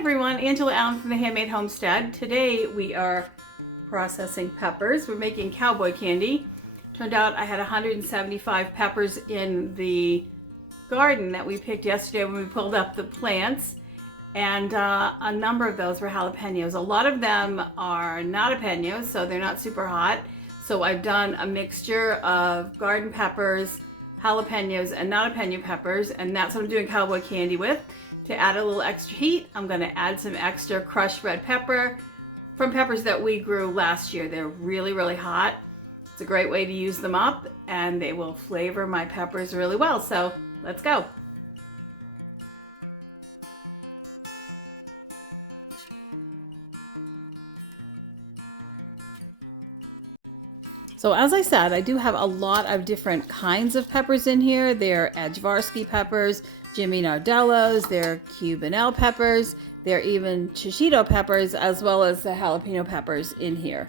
everyone, Angela Allen from the Handmade Homestead. Today we are processing peppers. We're making cowboy candy. Turned out I had 175 peppers in the garden that we picked yesterday when we pulled up the plants, and a number of those were jalapenos. A lot of them are not jalapenos, so they're not super hot. So I've done a mixture of garden peppers, jalapenos, and not jalapeno peppers, and that's what I'm doing cowboy candy with. To add a little extra heat, I'm going to add some extra crushed red pepper from peppers that we grew last year. They're really, really hot. It's a great way to use them up, and they will flavor my peppers really well. So let's go. So as I said, I do have a lot of different kinds of peppers in here. They're Ajvarsky peppers, Jimmy Nardellos, they're Cubanelle peppers, they're even Chichito peppers, as well as the jalapeno peppers in here.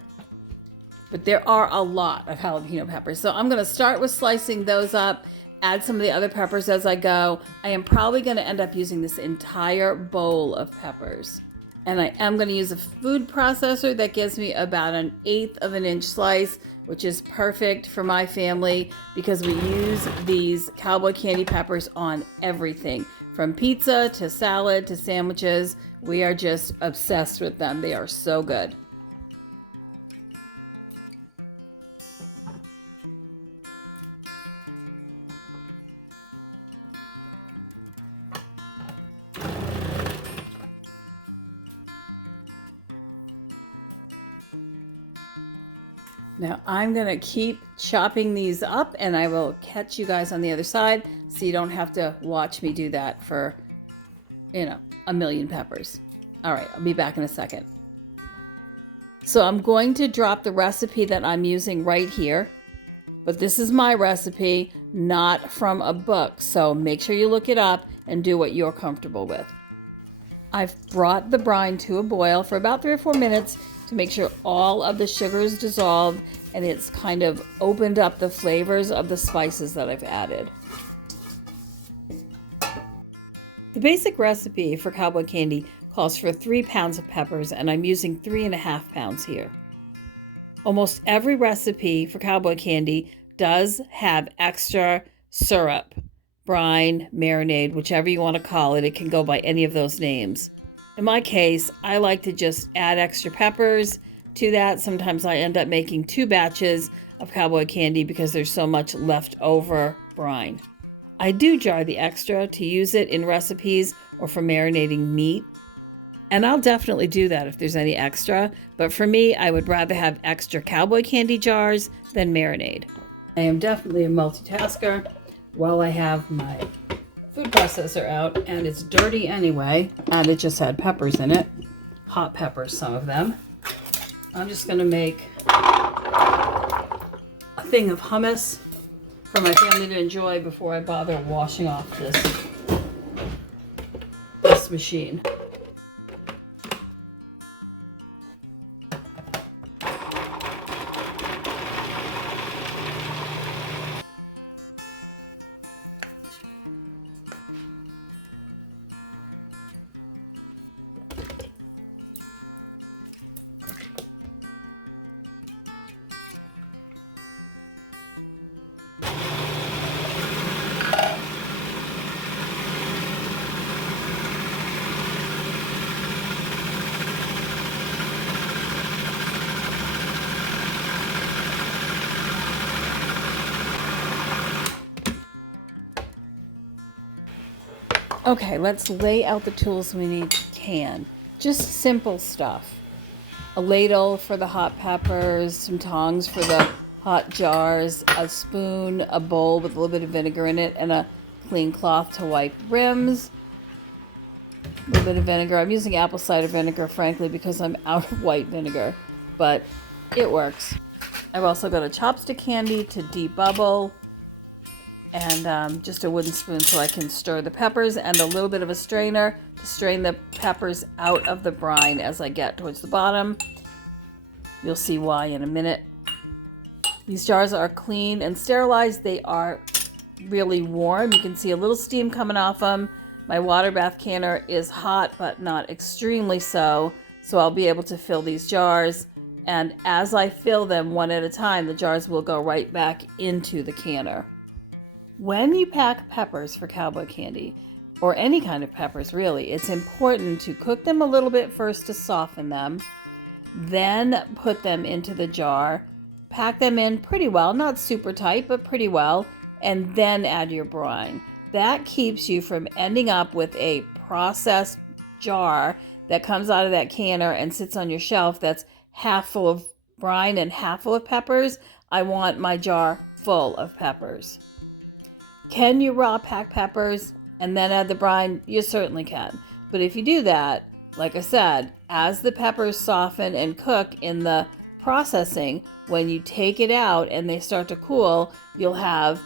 But there are a lot of jalapeno peppers. So I'm gonna start with slicing those up, add some of the other peppers as I go. I am probably gonna end up using this entire bowl of peppers. And I am gonna use a food processor that gives me about 1/8 of an inch slice, which is perfect for my family because we use these cowboy candy peppers on everything, from pizza to salad to sandwiches. We are just obsessed with them. They are so good. Now I'm gonna keep chopping these up, and I will catch you guys on the other side so you don't have to watch me do that for, a million peppers. All right, I'll be back in a second. So I'm going to drop the recipe that I'm using right here, but this is my recipe, not from a book. So make sure you look it up and do what you're comfortable with. I've brought the brine to a boil for about 3 or 4 minutes to make sure all of the sugar is dissolved and it's kind of opened up the flavors of the spices that I've added. The basic recipe for cowboy candy calls for 3 pounds of peppers, and I'm using 3.5 pounds here. Almost every recipe for cowboy candy does have extra syrup, brine, marinade, whichever you want to call it. It can go by any of those names. In my case, I like to just add extra peppers to that. Sometimes I end up making 2 batches of cowboy candy because there's so much leftover brine. I do jar the extra to use it in recipes or for marinating meat. And I'll definitely do that if there's any extra. But for me, I would rather have extra cowboy candy jars than marinade. I am definitely a multitasker while I have my food processor out, and it's dirty anyway, and it just had peppers in it. Hot peppers, some of them. I'm just gonna make a thing of hummus for my family to enjoy before I bother washing off this machine. Okay, let's lay out the tools we need to can. Just simple stuff. A ladle for the hot peppers, some tongs for the hot jars, a spoon, a bowl with a little bit of vinegar in it, and a clean cloth to wipe rims. A little bit of vinegar. I'm using apple cider vinegar, frankly, because I'm out of white vinegar, but it works. I've also got a chopstick handy to debubble, and just a wooden spoon so I can stir the peppers, and a little bit of a strainer to strain the peppers out of the brine as I get towards the bottom. You'll see why in a minute. These jars are clean and sterilized. They are really warm. You can see a little steam coming off them. My water bath canner is hot, but not extremely so I'll be able to fill these jars. And as I fill them one at a time, the jars will go right back into the canner. When you pack peppers for Cowboy Candy, or any kind of peppers really, it's important to cook them a little bit first to soften them, then put them into the jar, pack them in pretty well, not super tight, but pretty well, and then add your brine. That keeps you from ending up with a processed jar that comes out of that canner and sits on your shelf that's half full of brine and half full of peppers. I want my jar full of peppers. Can you raw pack peppers and then add the brine? You certainly can. But if you do that, like I said, as the peppers soften and cook in the processing, when you take it out and they start to cool, you'll have,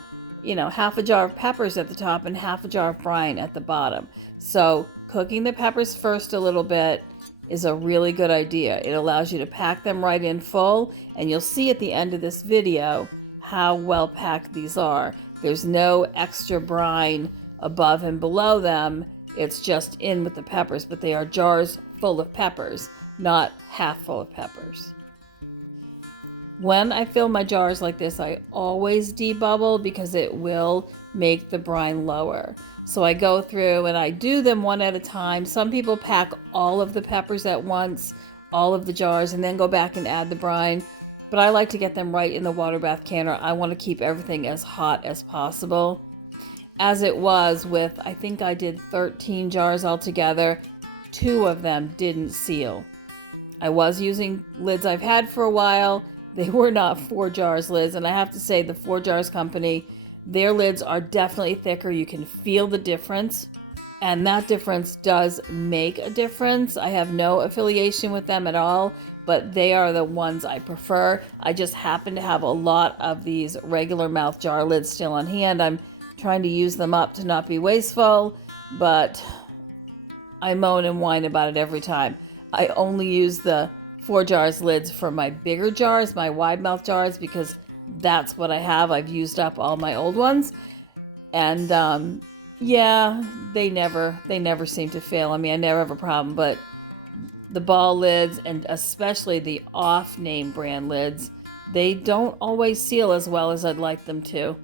half a jar of peppers at the top and half a jar of brine at the bottom. So cooking the peppers first a little bit is a really good idea. It allows you to pack them right in full, and you'll see at the end of this video how well packed these are. There's no extra brine above and below them. It's just in with the peppers, but they are jars full of peppers, not half full of peppers. When I fill my jars like this, I always debubble because it will make the brine lower. So I go through and I do them one at a time. Some people pack all of the peppers at once, all of the jars, and then go back and add the brine. But I like to get them right in the water bath canner. I want to keep everything as hot as possible. As it was with, I think I did 13 jars altogether. 2 of them didn't seal. I was using lids I've had for a while. They were not 4 jars lids, and I have to say the 4 Jars company, their lids are definitely thicker. You can feel the difference, and that difference does make a difference. I have no affiliation with them at all, but they are the ones I prefer. I just happen to have a lot of these regular mouth jar lids still on hand. I'm trying to use them up to not be wasteful, but I moan and whine about it every time. I only use the 4 Jars lids for my bigger jars, my wide mouth jars, because that's what I have. I've used up all my old ones, and yeah, they never seem to fail. I mean, I never have a problem, but the ball lids, and especially the off-name brand lids, they don't always seal as well as I'd like them to.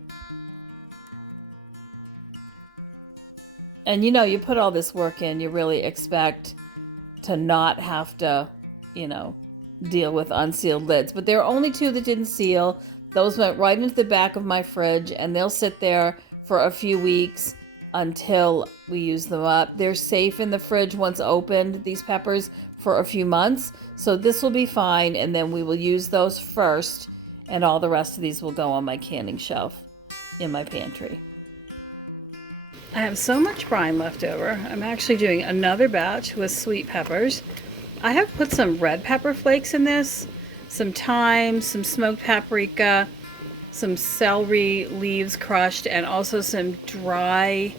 And you put all this work in, you really expect to not have to, deal with unsealed lids. But there are only 2 that didn't seal. Those went right into the back of my fridge, and they'll sit there for a few weeks until we use them up. They're safe in the fridge once opened, these peppers, for a few months. So this will be fine, and then we will use those first, and all the rest of these will go on my canning shelf in my pantry. I have so much brine left over. I'm actually doing another batch with sweet peppers. I have put some red pepper flakes in this, some thyme, some smoked paprika, some celery leaves crushed, and also some dry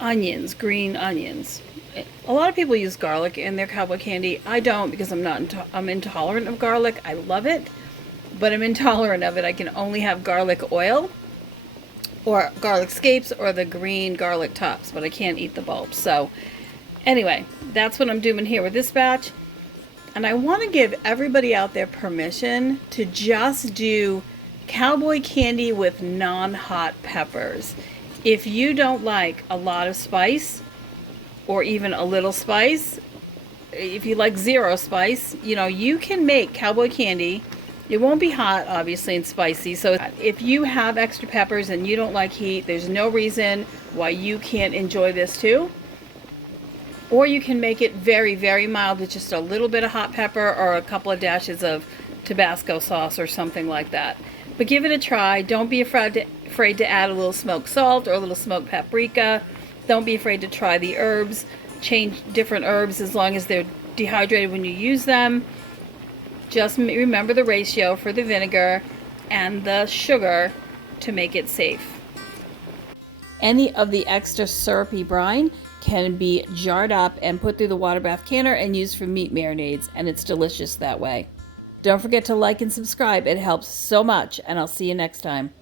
onions, green onions. A lot of people use garlic in their Cowboy Candy. I don't, because I'm intolerant of garlic. I love it, but I'm intolerant of it. I can only have garlic oil or garlic scapes or the green garlic tops, but I can't eat the bulbs. So anyway, that's what I'm doing here with this batch. And I want to give everybody out there permission to just do Cowboy Candy with non-hot peppers. If you don't like a lot of spice, or even a little spice, if you like 0 spice, you can make Cowboy Candy. It won't be hot, obviously, and spicy. So if you have extra peppers and you don't like heat, there's no reason why you can't enjoy this too. Or you can make it very, very mild with just a little bit of hot pepper or a couple of dashes of Tabasco sauce or something like that. But give it a try. Don't be afraid to add a little smoked salt or a little smoked paprika. Don't be afraid to try the herbs. Change different herbs as long as they're dehydrated when you use them. Just remember the ratio for the vinegar and the sugar to make it safe. Any of the extra syrupy brine can be jarred up and put through the water bath canner and used for meat marinades, and it's delicious that way. Don't forget to like and subscribe. It helps so much, and I'll see you next time.